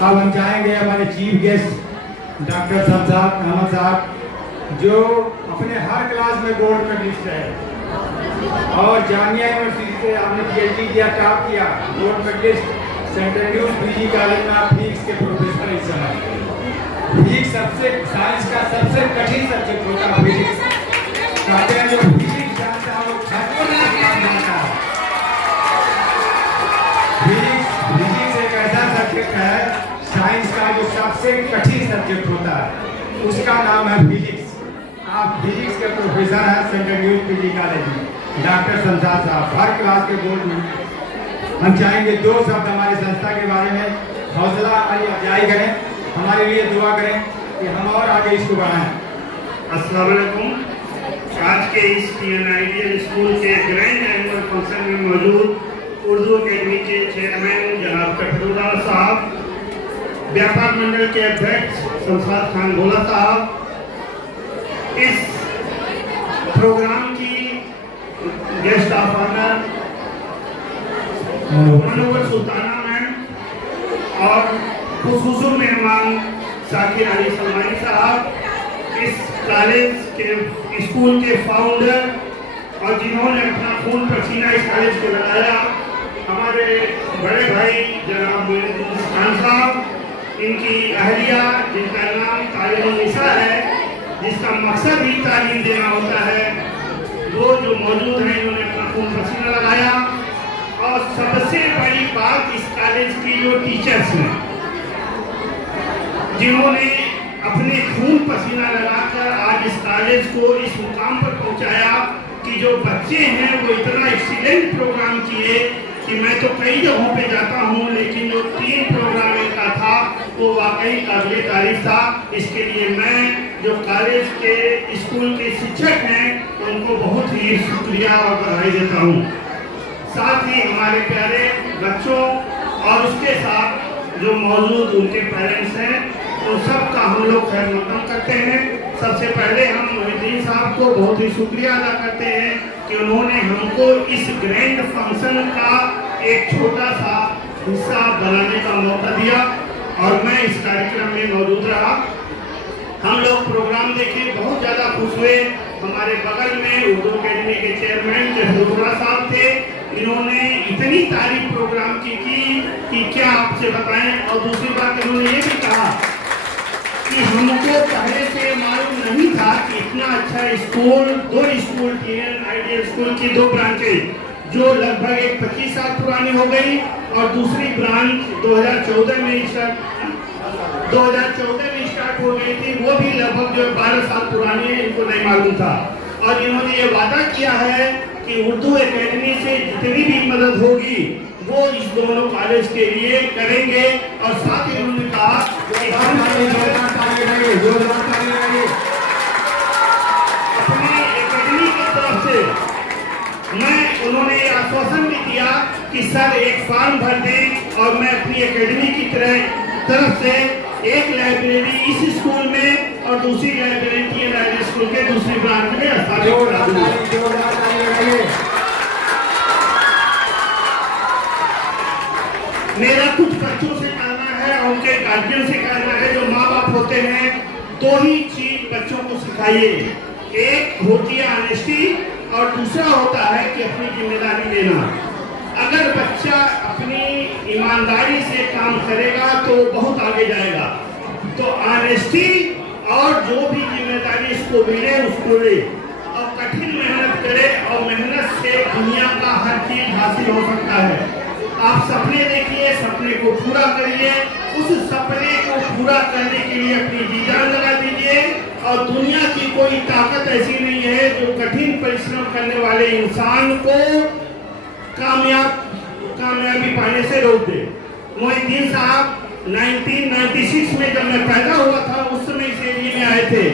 अब हम चाहेंगे हमारे chief guest doctor Shamshad Ahmad साहब, जो अपने हर क्लास में गोल्ड मेडलिस्ट है और जामिया यूनिवर्सिटी से आपने PhD किया, टॉप किया, gold medalist, central news PG college में आप फिजिक्स के प्रोफेसर इस समय। फिजिक्स सबसे साइंस का सबसे कठिन सब्जेक्ट होता है फिजिक्स। कहते हैं जो फिजिक्स जानता है वो छात्रों का काम जानता है। फिजिक्स एक ऐसा सब्जेक्ट है साइंस का जो सबसे कठिन सब्जेक्ट होता है, उसका नाम है फिजिक्स। आप फिजिक्स के प्रोफेसर हैं सेंट्रल न्यूज PG कॉलेज में, डॉक्टर शमशाद साहब, हर क्लास के गोल्ड में। हम चाहेंगे दो शब्द हमारी संस्था के बारे में हौसला अफजाई करें, हमारे लिए दुआ करें कि हम और आगे इसको बढ़ाएं। अस्सलाम वालेकुम। आज के इस TN आइडियल स्कूल के ग्रैंड एनुअल फंक्शन में मौजूद उर्दू अकेडमी के चेयरमैन जनाब कटरुल्लाह साहब, व्यापार मंडल के अध्यक्ष शमशाद खान भोला साहब, इस प्रोग्राम की guest of honour Manowar Sultana ma'am और खुसूसी मेहमान साकिर अली सलमानी साहब, इस कॉलेज के स्कूल के फाउंडर और जिन्होंने अपना खून पसीना इस कॉलेज को लगाया, हमारे बड़े भाई जनाब मोइनुद्दीन खान साहब, इनकी अहलिया जिनका नाम तालीम निसा है, जिसका मकसद ही तालीम देना होता है, वो जो मौजूद हैं, इन्होंने अपना खून पसीना लगाया। और सबसे बड़ी बात इस कॉलेज की जो टीचर्स हैं, जिन्होंने अपने खून पसीना लगाकर आज इस कॉलेज को इस मुकाम पर पहुंचाया कि जो बच्चे हैं वो इतना एक्सीलेंट प्रोग्राम किए कि मैं तो कई जगहों पे जाता हूं, लेकिन जो 3 प्रोग्राम इनका था वो वाकई काबिल तारीफ था। इसके लिए मैं जो कॉलेज के स्कूल के शिक्षक हैं उनको बहुत ही शुक्रिया और बधाई देता हूँ। साथ ही हमारे प्यारे बच्चों और उसके साथ जो मौजूद उनके पेरेंट्स हैं, तो सबका हम लोग खैर मकदम करते हैं। सबसे पहले हम मोइनुद्दीन साहब को बहुत ही शुक्रिया अदा करते हैं कि उन्होंने हमको इस ग्रैंड फंक्शन का एक छोटा सा हिस्सा बनाने का मौका दिया और मैं इस कार्यक्रम में मौजूद रहा। हम लोग प्रोग्राम देखे, बहुत ज़्यादा खुश हुए। हमारे बगल में उर्दू अकेडमी के चेयरमैन कटरुल्लाह साहब थे, इन्होंने इतनी तारीफ प्रोग्राम की कि क्या आपसे बताएं। और दूसरी बात इन्होंने ये भी कहा कि हमको पहले से मालूम नहीं था कि इतना अच्छा school, 2 school TN ideal school की 2 ब्रांचें जो लगभग एक 25 साल पुरानी हो गई और दूसरी ब्रांच 2014 में स्टार्ट हो गई थी, वो भी लगभग जो 12 साल पुरानी है, इनको नहीं मालूम था। और इन्होंने ये वादा किया है कि उर्दू अकेडमी से जितनी भी मदद होगी वो इस दोनों कॉलेज के लिए करेंगे। और साथ ही उन्होंने कहा कि अपनी अकेडमी की तरफ से उन्होंने ये आश्वासन भी दिया कि सर एक फॉर्म भर दें और मैं अपनी अकेडमी की तरफ से एक लाइब्रेरी इस स्कूल में और दूसरी लाइब्रेरी TN आइडियल स्कूल के दूसरी ब्रांच में स्थापित करा दूंगा। मेरा कुछ बच्चों से कहना है और उनके गार्जियन से कहना है, जो माँ बाप होते हैं, 2 ही चीज बच्चों को सिखाइए। एक होती है ऑनेस्टी और दूसरा होता है कि अपनी जिम्मेदारी लेना। अगर बच्चा अपनी ईमानदारी से काम करेगा तो बहुत आगे जाएगा। तो ऑनेस्टी और जो भी जिम्मेदारी इसको मिले उसको ले और कठिन मेहनत करे और मेहनत से दुनिया का हर चीज हासिल हो सकता है। आप सपने देखिए, सपने को पूरा करिए, उस सपने को पूरा करने के लिए अपनी जी जान लगा दीजिए। और दुनिया की कोई ताकत ऐसी नहीं है जो कठिन परिश्रम करने वाले इंसान को कामयाबी पाने से रोक दे। मोइनुद्दीन साहब 1996 में जब मैं पैदा हुआ था उस समय इस एरिया में आए थे।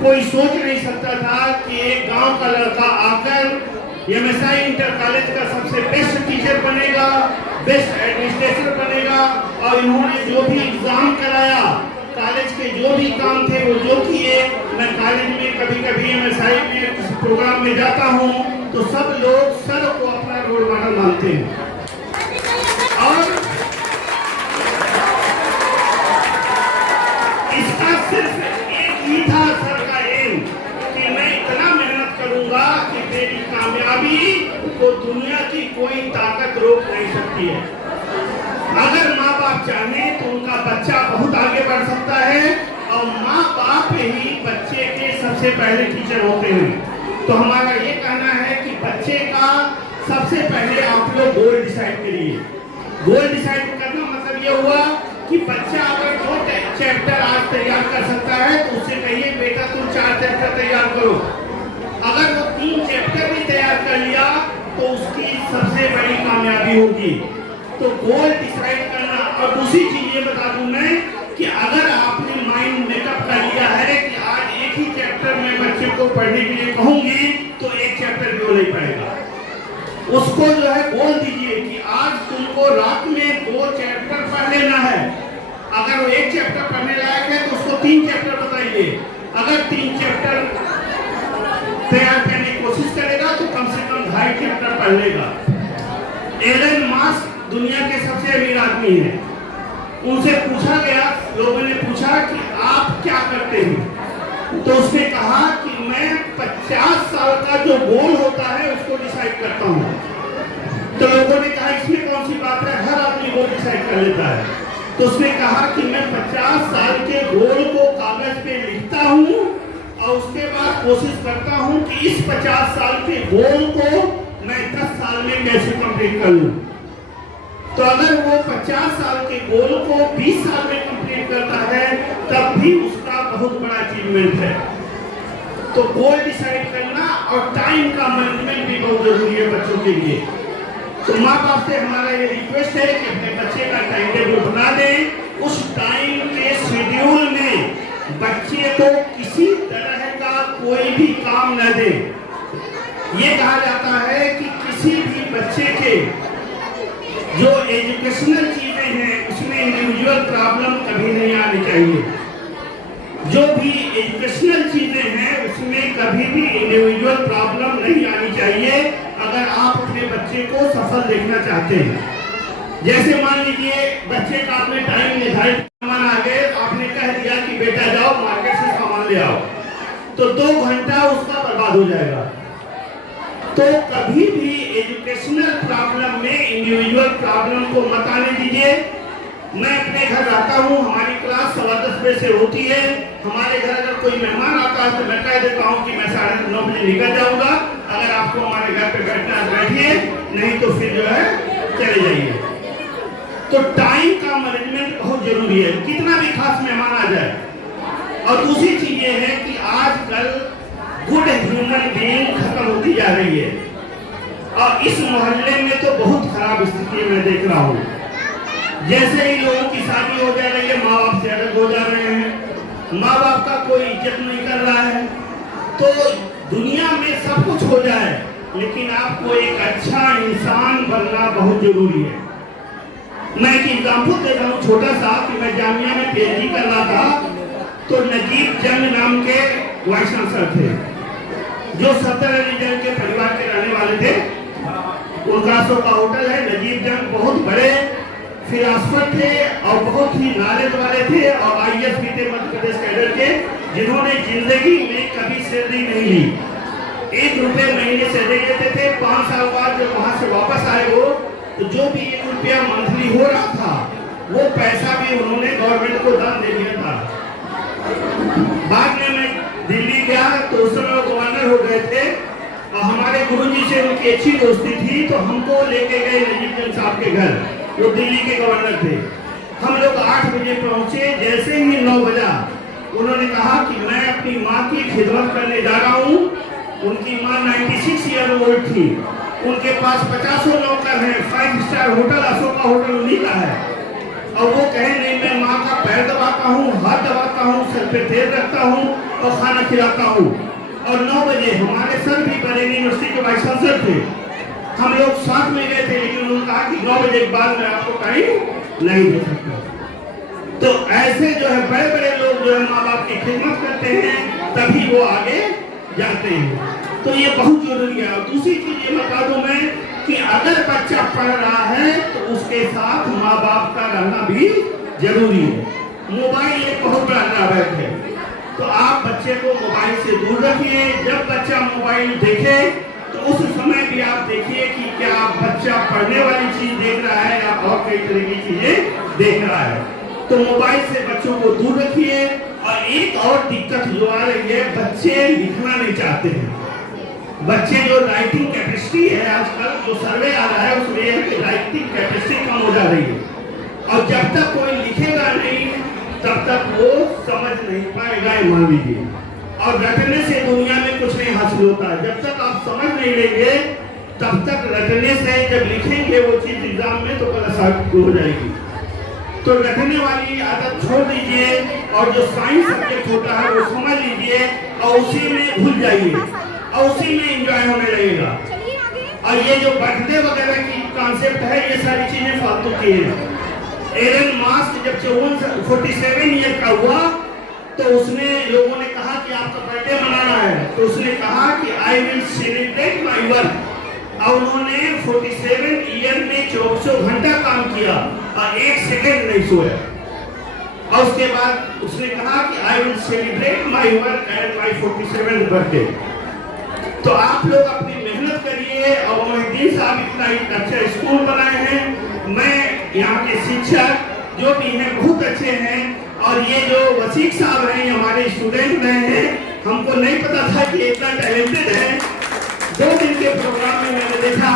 कोई सोच नहीं सकता था कि एक गांव का लड़का आकर MSI इंटर कॉलेज का सबसे बेस्ट टीचर बनेगा, बेस्ट एडमिनिस्ट्रेटर बनेगा। और इन्होंने जो भी एग्जाम कराया, कॉलेज के जो भी काम थे वो जो किए। मैं कॉलेज में कभी MSI में किसी प्रोग्राम में जाता हूँ तो सब लोग सर को अपना रोल मॉडल मानते हैं। और दुनिया की कोई ताकत रोक नहीं सकती है। अगर माँ बाप चाहे तो उनका बच्चा बहुत आगे बढ़ सकता है, और माँ बाप ही बच्चे के सबसे पहले टीचर होते हैं। तो हमारा ये कहना है कि बच्चे का सबसे पहले आप लोग गोल डिसाइड करिए। गोल डिसाइड करना मतलब ये हुआ कि बच्चा अगर 2 चैप्टर आज तैयार कर सकता है तो उससे कहिए बेटा तुम 4 चैप्टर तैयार करो। अगर वो 3 चैप्टर भी तैयार कर लिया तो उसकी सबसे बड़ी कामयाबी होगी। तो गोल डिसाइड करना। और दूसरी चीज ये बता दूं मैं कि अगर आपने माइंड मेकअप कर लिया है कि आज एक ही चैप्टर में बच्चे को पढ़ने के लिए कहूंगी तो एक चैप्टर भी वो नहीं पढ़ेगा। उसको जो है बोल दीजिए कि आज तुमको रात में 2 चैप्टर पढ़ लेना है। अगर वो 1 चैप्टर पढ़ने लायक है तो उसको 3 चैप्टर बताइए। अगर 3 चैप्टर तैयार करने की कोशिश करेगा तो कम से कम 2.5 चैप्टर पढ़ लेगा। एलन मस्क दुनिया के सबसे अमीर आदमी हैं। उनसे पूछा गया, लोगों ने पूछा कि आप क्या करते हैं, तो उसने कहा कि मैं 50 साल का जो गोल होता है उसको डिसाइड करता हूँ। तो लोगों ने कहा इसमें कौन सी बात है, हर आदमी गोल डिसाइड कर लेता है। तो उसने कहा कि मैं 50 साल के गोल को कागज पे लिखता हूँ और उसके बाद कोशिश करता हूँ कि इस 50 साल के गोल को मैं 10 साल में कैसे कंप्लीट कर लूँ। तो अगर वो 50 साल के गोल को 20 साल में कंप्लीट करता है तब भी उसका बहुत बड़ा अचीवमेंट है। तो गोल डिसाइड करना और टाइम का मैनेजमेंट भी बहुत जरूरी है बच्चों के लिए। तो माँ बाप से हमारा ये रिक्वेस्ट है कि अपने बच्चे का टाइम टेबल बना दें। उस टाइम के शेड्यूल में बच्चे को किसी तरह का कोई भी काम न दे। ये कहा जाता है कि किसी भी बच्चे के जो एजुकेशनल चीजें हैं उसमें इंडिविजुअल प्रॉब्लम कभी नहीं आनी चाहिए। जो भी एजुकेशनल चीजें हैं उसमें कभी भी इंडिविजुअल प्रॉब्लम नहीं आनी चाहिए अगर आप अपने बच्चे को सफल देखना चाहते हैं। जैसे मान लीजिए बच्चे का आपने टाइम निर्धारित सामान आ गए, आपने कह दिया कि बेटा जाओ मार्केट से सामान ले आओ, तो 2 घंटा उसका बर्बाद हो जाएगा। तो कभी भी एजुकेशनल प्रॉब्लम में इंडिविजुअल प्रॉब्लम को मत आने दीजिए। मैं अपने घर रहता हूँ, हमारी क्लास 10:15 बजे से होती है। हमारे घर अगर कोई मेहमान आता है तो मैं कह देता हूँ कि मैं 9:30 बजे निकल जाऊंगा। अगर आपको हमारे घर पे बैठना है बैठिए, नहीं तो फिर जो है चले जाइए। तो टाइम का मैनेजमेंट बहुत जरूरी है, कितना भी खास मेहमान आ जाए। और दूसरी चीज ये है कि आजकल गुड ह्यूमन बीइंग खत्म होती जा रही है और इस मोहल्ले में तो बहुत खराब स्थिति मैं देख रहा हूँ। जैसे ही लोगों की शादी हो जा रही है, माँ बाप से अलग हो जा रहे हैं, माँ बाप का कोई इज्जत नहीं कर रहा है। तो दुनिया में सब कुछ हो जाए लेकिन आपको एक अच्छा इंसान बनना बहुत जरूरी है। मैं एक एग्जाम्पल देता हूँ छोटा सा कि मैं जामिया में पीएचडी कर रहा था, तो नजीब जंग नाम के वाइस चांसलर थे जो सफदर अली जंग के परिवार के रहने वाले थे। उनका सो का होटल है। नजीब जंग बहुत बड़े फिलासफर थे और बहुत ही नॉलेज वाले थे और आईएएस भी थे मध्य प्रदेश कैडर के, जिन्होंने जिंदगी में कभी सैलरी नहीं ली। 1 रुपये महीने सैलरी लेते थे। 5 साल बाद जब वहां से वापस आए वो, तो जो भी 1 रुपया मंथली हो रहा था वो पैसा भी उन्होंने गवर्नमेंट को दान दे दिया था। बाद में मैं दिल्ली गया तो उस समय गवर्नर हो गए थे और हमारे गुरुजी से उनकी अच्छी दोस्ती थी, तो हमको लेके गए नजीब जंग साहब के घर। वो दिल्ली के गवर्नर थे। हम लोग 8 बजे पहुंचे। जैसे ही 9 बजा उन्होंने कहा कि मैं अपनी माँ की खिदमत करने जा रहा हूँ। उनकी माँ 96 ईयर ओल्ड थी। उनके पास 50 नौकर हैं। 5 स्टार होटल अशोका होटल उन्हीं का है। और वो कहे नहीं, मैं माँ का पैर दबाता हूँ, हाथ दबाता हूँ, सर पे तेल रखता हूँ और खाना खिलाता हूँ। और 9 बजे हमारे सर भी बरेली यूनिवर्सिटी के वाइस चांसलर थे। हम लोग साथ में गए थे लेकिन उन्होंने कहा कि 9 बजे के बाद मैं आपको टाइम नहीं दे सकता। तो ऐसे जो है बड़े बड़े लोग जो है माँ बाप की खिदमत करते हैं तभी वो आगे जाते हैं। तो ये बहुत जरूरी है। और दूसरी चीज ये बता दूं मैं कि अगर बच्चा पढ़ रहा है तो उसके साथ माँ बाप का रहना भी जरूरी है। मोबाइल एक बहुत बड़ा ड्रॉबैक है, तो आप बच्चे को मोबाइल से दूर रखिए। जब बच्चा मोबाइल देखे तो उस समय भी आप देखिए कि क्या बच्चा पढ़ने वाली चीज देख रहा है या और कई तरह की चीजें देख रहा है। तो मोबाइल से बच्चों को दूर रखिए। और एक और दिक्कत जो आ रही है, बच्चे लिखना नहीं चाहते हैं। बच्चे जो राइटिंग कैपेसिटी है, आजकल जो सर्वे आ रहा है उसमें यह है कि राइटिंग कैपेसिटी कम हो जा रही है। और जब तक कोई लिखेगा नहीं तब तक वो समझ नहीं पाएगा, मान लीजिए। और रटने से दुनिया में कुछ नहीं हासिल होता है। जब तक आप समझ नहीं लेंगे तब तक रटने से, जब लिखेंगे वो चीज एग्जाम में तो कल आसान हो जाएगी। तो रटने वाली आदत छोड़ दीजिए और जो साइंस सब्जेक्ट होता है वो समझ लीजिए और उसी में घुल जाइए और उसी में एंजॉय होने लगेगा। और ये जो बर्थडे वगैरह की कॉन्सेप्ट है, ये सारी चीजें फालतू की है। एलन मास्क जब 47 ईयर का हुआ तो उसने, लोगों ने कहा कि आपका बर्थडे मनाना है, तो उसने कहा कि I will celebrate my work. और उन्होंने 47 ईयर में 24 घंटा काम किया और 1 सेकंड नहीं सोया। और उसके बाद उसने कहा कि I will celebrate my work at my 47th birthday. तो आप लोग अपनी मेहनत करिए। और मोहिद्दीन साहब इतना अच्छा स्कूल बनाए हैं, मैं यहाँ के शिक्षक जो भी हैं बहुत अच्छे हैं। और ये जो वसीक साहब हैं, हमारे स्टूडेंट रहे हैं, हमको नहीं पता था कि इतना टैलेंटेड है। 2 दिन के प्रोग्राम में मैंने देखा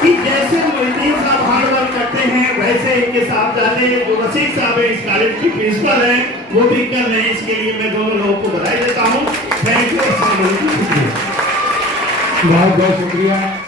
कि जैसे मोहिद्दीन साहब हार्ड वर्क करते हैं वैसे इनके साहबजादे जो वसीक साहब है, इस कॉलेज की प्रिंसिपल है, वो भी कर रहे हैं। इसके लिए मैं दोनों लोगों को बधाई देता हूँ। Thank you. बहुत बहुत शुक्रिया।